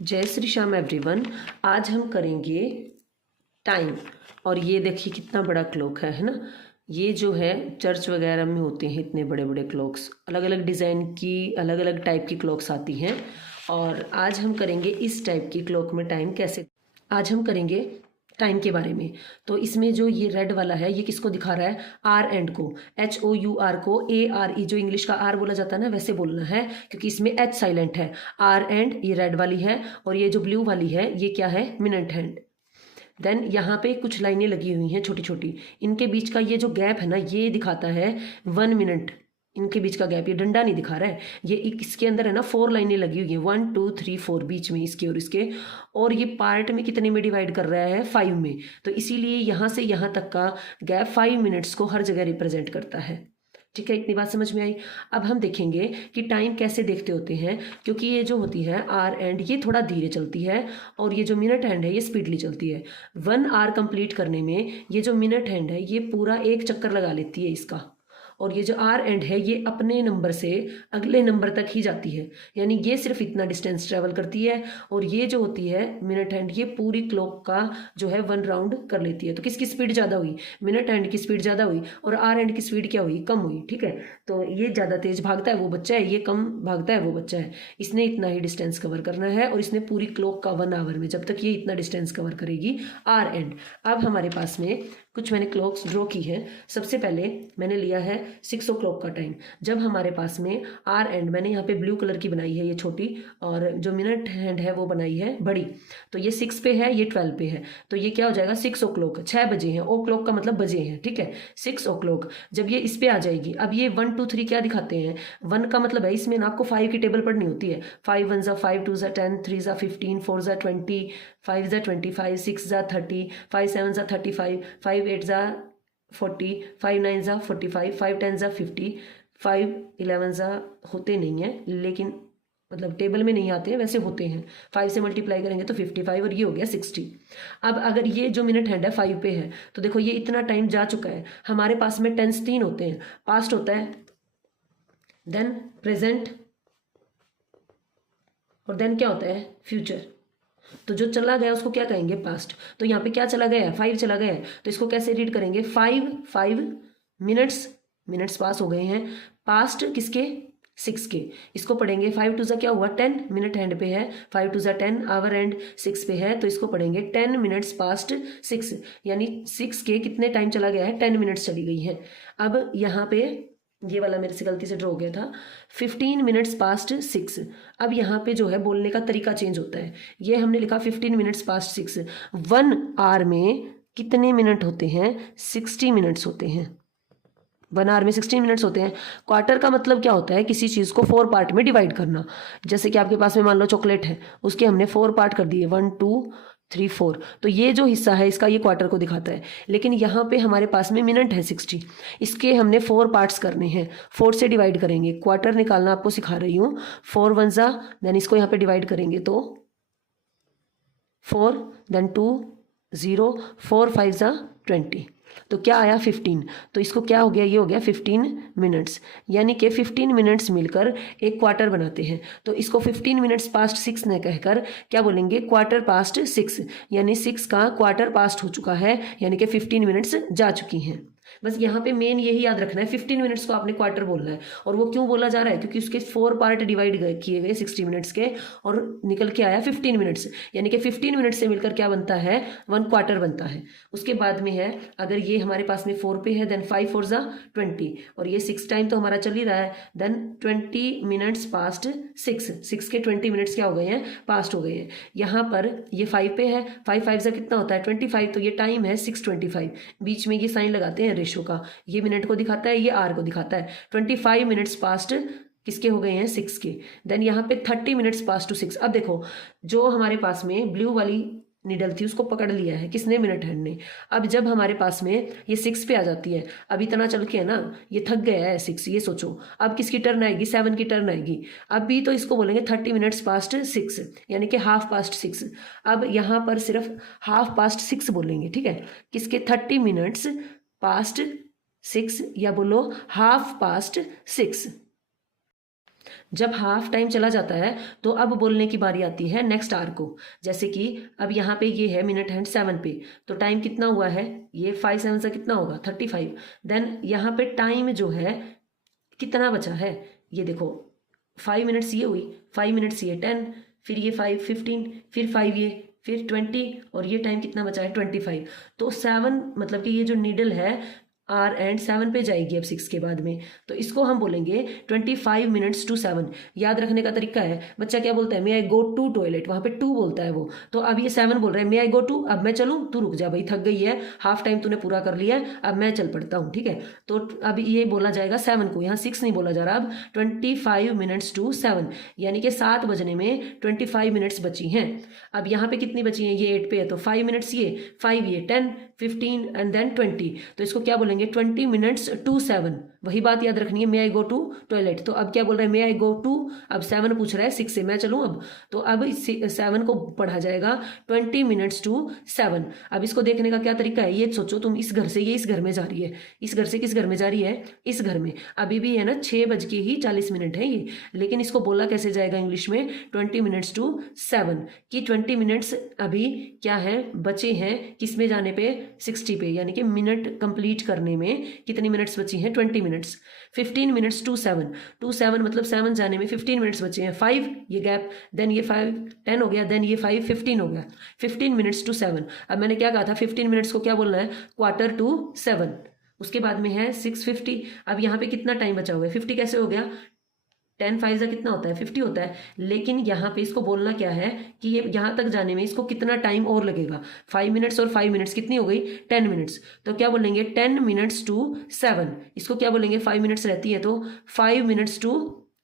जय श्री श्याम एवरीवन। आज हम करेंगे टाइम। और ये देखिए कितना बड़ा क्लॉक है ना। ये जो है चर्च वगैरह में होते हैं इतने बड़े बड़े क्लॉक्स, अलग अलग डिज़ाइन की अलग अलग टाइप की क्लॉक्स आती हैं। और आज हम करेंगे इस टाइप की क्लॉक में टाइम कैसे। आज हम करेंगे टाइम के बारे में। तो इसमें जो ये रेड वाला है ये किसको दिखा रहा है? आर एंड को, HOUR को ARE, जो इंग्लिश का आर बोला जाता है ना वैसे बोलना है, क्योंकि इसमें एच साइलेंट है। आर एंड ये रेड वाली है, और ये जो ब्लू वाली है ये क्या है? Minute hand. देन यहाँ पे कुछ लाइनें लगी हुई हैं छोटी छोटी, इनके बीच का ये जो गैप है ना ये दिखाता है 1 मिनट। इनके बीच का गैप, ये डंडा नहीं दिखा रहा है, ये इसके अंदर है ना 4 लाइनें लगी हुई हैं, 1 2 3 4 बीच में इसके और इसके। और ये पार्ट में कितने में डिवाइड कर रहा है? 5 में। तो इसीलिए यहाँ से यहाँ तक का गैप 5 मिनट्स को हर जगह रिप्रेजेंट करता है। ठीक है, इतनी बात समझ में आई। अब हम देखेंगे कि टाइम कैसे देखते होते हैं, क्योंकि ये जो होती है आर एंड ये थोड़ा धीरे चलती है, और ये जो मिनट हैंड है ये स्पीडली चलती है। 1 आवर कंप्लीट करने में ये जो मिनट हैंड है ये पूरा एक चक्कर लगा लेती है इसका, और ये जो आर एंड है ये अपने नंबर से अगले नंबर तक ही जाती है, यानी ये सिर्फ इतना डिस्टेंस ट्रेवल करती है। और ये जो होती है मिनट हैंड ये पूरी क्लॉक का जो है 1 राउंड कर लेती है। तो किसकी स्पीड ज़्यादा हुई? मिनट हैंड की स्पीड ज़्यादा हुई, और आर एंड की स्पीड क्या हुई? कम हुई। ठीक है, तो ये ज़्यादा तेज भागता है वो बच्चा है, ये कम भागता है वो बच्चा है। इसने इतना ही डिस्टेंस कवर करना है, और इसने पूरी क्लॉक का 1 आवर में जब तक ये इतना डिस्टेंस कवर करेगी आर एंड। अब हमारे पास में कुछ मैंने क्लॉक्स ड्रॉ की है। सबसे पहले मैंने लिया है 6 o'clock का टाइम। जब हमारे पास में आर एंड, मैंने यहाँ पे ब्लू कलर की बनाई है ये छोटी, और जो मिनट हैंड है वो बनाई है बड़ी। तो ये 6 पे है, ये 12 पे है, तो ये क्या हो जाएगा? 6 o'clock, 6 बजे हैं। ओ क्लॉक का मतलब बजे हैं। ठीक है, 6 o'clock जब ये इस पे आ जाएगी। अब ये 1 2 3 क्या दिखाते हैं? 1 का मतलब है इसमें ना आपको 5 की टेबल पढ़नी होती है। 5 1 ज़ा 5, 2 ज़ा 10, 3 ज़ा 15, 4 ज़ा 20, 5 ज़ा 25, 6 ज़ा 30, 5 7 ज़ा 35, 5 8 ज़ा 40, 5 9 ज़ा 45, 5 10 ज़ा 50, 5 11 ज़ा होते नहीं हैं, लेकिन मतलब टेबल में नहीं आते हैं, वैसे होते हैं। 5 से मल्टीप्लाई करेंगे तो 55, और ये हो गया 60। अब अगर ये जो मिनट हैंड है 5 पे है, तो देखो ये इतना टाइम जा चुका है। हमारे पास में टेंस 3 होते हैं, पास्ट होता है, देन प्रेजेंट, और देन क्या होता है? फ्यूचर। तो जो चला गया उसको क्या कहेंगे? पास्ट। तो यहाँ पे क्या चला गया है? 5 चला गया है, तो इसको कैसे रीड करेंगे? 5 मिनट्स, मिनट्स पास हो गए हैं। पास्ट किसके? 6 के। इसको पढ़ेंगे 5 2 ज़ा क्या हुआ? 10, मिनट हैंड पे है। 5 2 ज़ा 10, आवर एंड 6 पे है, तो इसको पढ़ेंगे 10 मिनट्स पास्ट 6, यानी 6 के कितने टाइम चला गया है? 10 मिनट्स चली गई है। अब यहाँ पे ये वाला मेरे से गलती से ड्रॉ हो गया था, 15 मिनट्स पास्ट 6। अब यहाँ पे जो है बोलने का तरीका चेंज होता है। ये हमने लिखा 15 मिनट्स पास्ट 6। 1 आवर में कितने मिनट होते हैं? 60 मिनट्स होते हैं। 1 आवर में 60 मिनट्स होते हैं। क्वार्टर का मतलब क्या होता है? किसी चीज़ को 4 पार्ट में डिवाइड करना। जैसे कि आपके पास में मान लो चॉकलेट है, उसके हमने 4 पार्ट कर दिए, 1 2 3 4, तो ये जो हिस्सा है इसका ये क्वार्टर को दिखाता है। लेकिन यहाँ पे हमारे पास में मिनट है 60, इसके हमने 4 पार्ट्स करने हैं, 4 से डिवाइड करेंगे। क्वार्टर निकालना आपको सिखा रही हूँ। 4 1 ज़ा, देन इसको यहाँ पे डिवाइड करेंगे तो 4, देन 2 0, 4 5 ज़ा 20, तो क्या आया? 15। तो इसको क्या हो गया? ये हो गया 15 मिनट्स, यानी कि 15 मिनट्स मिलकर एक क्वार्टर बनाते हैं। तो इसको 15 मिनट्स पास्ट 6 ने कहकर क्या बोलेंगे? क्वार्टर पास्ट 6, यानी 6 का क्वार्टर पास्ट हो चुका है, यानी कि 15 मिनट्स जा चुकी हैं। बस यहाँ पे मेन यही याद रखना है, 15 मिनट्स को आपने क्वार्टर बोलना है। और वो क्यों बोला जा रहा है? क्योंकि उसके 4 पार्ट डिवाइड किए गए 60 मिनट्स के, और निकल के आया 15 मिनट्स, यानी कि 15 मिनट्स से मिलकर क्या बनता है? 1 क्वार्टर बनता है। उसके बाद में है, अगर ये हमारे पास में 4 पे है, देन 5 4 ज़ा 20, और ये 6 टाइम तो हमारा चल ही रहा है, देन 20 मिनट्स पास्ट 6 के 20 मिनट्स क्या हो गए हैं? पास्ट हो गए हैं। यहाँ पर ये 5 पे है, 5 5 ज़ा कितना होता है? 25, तो ये टाइम है 6:25। बीच में ये साइन लगाते हैं रेशो का, ये मिनट को दिखाता है, ये आर को दिखाता है। 25 मिनट्स पास्ट किसके हो गए हैं? 6 के। देन यहाँ पे 30 मिनट्स पास्ट टू 6। अब देखो जो हमारे पास में ब्लू वाली निडल थी उसको पकड़ लिया है किसने? मिनट हैंड ने। अब जब हमारे पास में ये 6 पे आ जाती है, अब इतना चल के है ना, ये थक गया है 6, ये सोचो। अब किसकी टर्न आएगी? 7 की टर्न आएगी। अभी तो इसको बोलेंगे 30 मिनट्स पास्ट 6, यानी कि हाफ पास्ट 6। अब यहाँ पर सिर्फ हाफ पास्ट 6 बोलेंगे। ठीक है, किसके? 30 मिनट्स पास्ट 6, या बोलो हाफ पास्ट 6। जब हाफ टाइम चला जाता है तो अब बोलने की बारी आती है नेक्स्ट आवर को। जैसे कि अब यहाँ पे ये है मिनट हैंड 7 पे, तो टाइम कितना हुआ है, ये 5 7 से कितना होगा 35। देन यहाँ पे टाइम जो है कितना बचा है, ये देखो 5 मिनट्स ये हुई, 5 मिनट्स ये 10, फिर ये 5 15, फिर 5 ये, फिर 20, और ये टाइम कितना बचा है 25। तो 7 मतलब कि ये जो नीडल है आर एंड 7 पे जाएगी अब 6 के बाद में, तो इसको हम बोलेंगे 25 मिनट्स टू 7। याद रखने का तरीका है, बच्चा क्या बोलता है, मे आई गो टू टॉयलेट, वहाँ पे टू बोलता है वो, तो अब ये 7 बोल रहा है मे आई गो टू, अब मैं चलूँ, तू रुक जा भाई, थक गई है, हाफ टाइम तूने पूरा कर लिया है, अब मैं चल पड़ता हूँ, ठीक है। तो अब ये बोला जाएगा 7 को, यहाँ 6 नहीं बोला जा रहा, अब 25 मिनट्स टू 7, यानी कि 7 बजने में 25 मिनट्स बची हैं। अब यहाँ पे कितनी बची हैं, ये 8 पे है, तो 5 मिनट्स ये, 5 ये, 10 15 एंड देन 20, तो इसको क्या बोलेंगे 20 मिनट्स टू 7। वही बात याद रखनी है, मे आई गो टू टॉयलेट, तो अब क्या बोल रहा है, मे आई गो टू, अब 7 पूछ रहा है 6 से, मैं चलूँ अब, तो अब 7 को पढ़ा जाएगा 20 मिनट्स टू 7। अब इसको देखने का क्या तरीका है, ये सोचो तुम इस घर से ये इस घर में जा रही है, इस घर से किस घर में जा रही है, इस घर में, अभी भी है ना 6:40 है ये, लेकिन इसको बोला कैसे जाएगा इंग्लिश में 20 मिनट्स टू 7, कि 20 मिनट्स अभी क्या है बचे हैं, किस में जाने पे 60 पे, यानी कि मिनट कंप्लीट करने में कितनी मिनट्स बची हैं 20 मिनट्स। 15 मिनट्स टू 7, टू 7 मतलब 7 जाने में 15 मिनट्स बचे हैं, 5 ये गैप, देन ये 5 10 हो गया, देन ये 5 15 हो गया, 15 मिनट्स टू 7। अब मैंने क्या कहा था 15 मिनट्स को क्या बोलना है, क्वार्टर टू 7, उसके बाद में है 6:50। अब यहाँ पे कितना टाइम बचा हुआ है, 50 कैसे हो गया, 10 5 का कितना होता है 50 होता है, लेकिन यहाँ पे इसको बोलना क्या है कि ये यहाँ तक जाने में इसको कितना टाइम और लगेगा, 5 मिनट्स और 5 मिनट्स कितनी हो गई 10 मिनट्स, तो क्या बोलेंगे 10 मिनट्स टू 7, इसको क्या बोलेंगे 5 मिनट्स रहती है तो 5 मिनट्स टू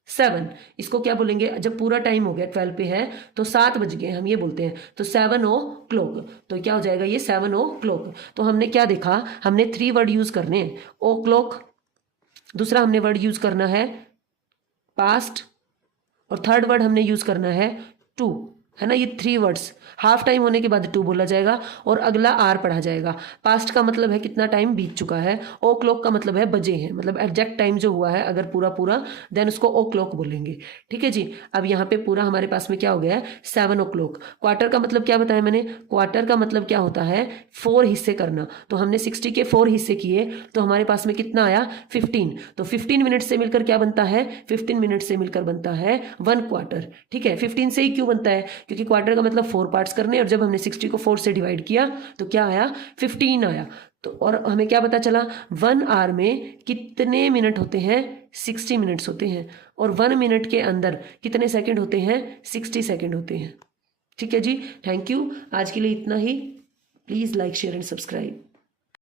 7, इसको क्या बोलेंगे जब पूरा टाइम हो गया 12 पे है तो 7 बज गए हम ये बोलते हैं, तो 7 o'clock, तो क्या हो जाएगा ये 7 o'clock। तो हमने क्या देखा, हमने 3 वर्ड यूज करने हैं, ओ क्लॉक, दूसरा हमने वर्ड यूज करना है पास्ट, और थर्ड वर्ड हमने यूज करना है टू, है ना, ये 3 वर्ड्स। हाफ टाइम होने के बाद टू बोला जाएगा और अगला आर पढ़ा जाएगा। पास्ट का मतलब है कितना टाइम बीत चुका है, ओ क्लॉक का मतलब है बजे हैं, मतलब एग्जैक्ट टाइम जो हुआ है अगर पूरा पूरा, देन उसको ओ क्लॉक बोलेंगे, ठीक है जी। अब यहाँ पे पूरा हमारे पास में क्या हो गया है 7 o'clock। क्वार्टर का मतलब क्या बताया मैंने, क्वार्टर का मतलब क्या होता है 4 हिस्से करना, तो हमने 60 के 4 हिस्से किए तो हमारे पास में कितना आया 15, तो 15 मिनट से मिलकर क्या बनता है 15 मिनट से मिलकर बनता है 1 क्वार्टर, ठीक है। 15 से ही क्यों बनता है, क्योंकि क्वार्टर का मतलब 4 पार्ट्स करने, और जब हमने 60 को 4 से डिवाइड किया तो क्या आया 15 आया। तो और हमें क्या पता चला 1 आवर में कितने मिनट होते हैं 60 मिनट्स होते हैं, और 1 मिनट के अंदर कितने सेकंड होते हैं 60 सेकंड होते हैं, ठीक है जी। थैंक यू, आज के लिए इतना ही। Please like share and subscribe.